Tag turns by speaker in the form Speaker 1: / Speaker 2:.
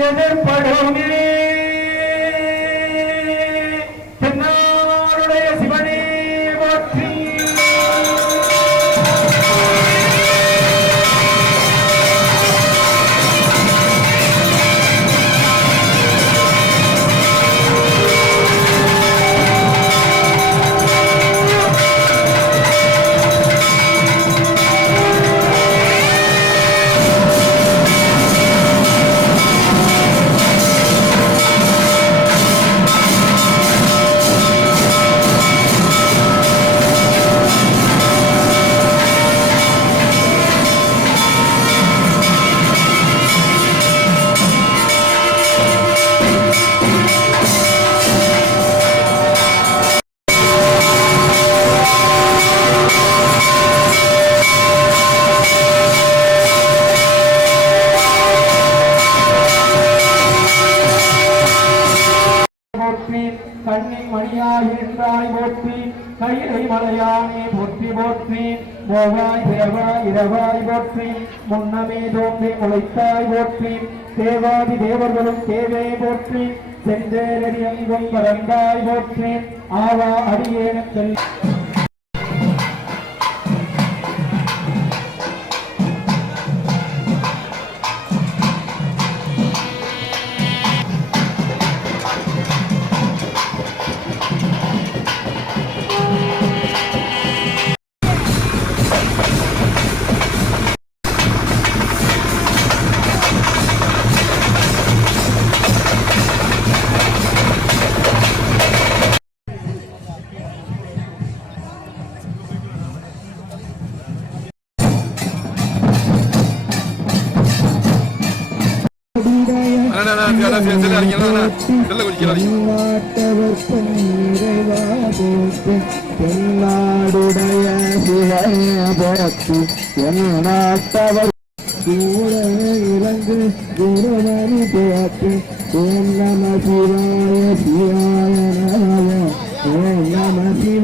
Speaker 1: ಕೆರೆ ಪಡೋಗಿ மணியாகின்றாய் போற்றி கைலை மலையானே போற்றி போற்றி மோகாய் தேவாய் இரவாய் போற்றி முன்னமே தோன்றி முளைத்தாய் போற்றி தேவாதி தேவர்களும் தேவே போற்றி செந்தேரடி அங்கும் பரந்தாய் போற்றி ஆவா அடியேன செல் என்னாடுடைய சிலைய போக்கு என் நாட்டவர் தூரமே நம சிவாய சிவாய நம ஓம்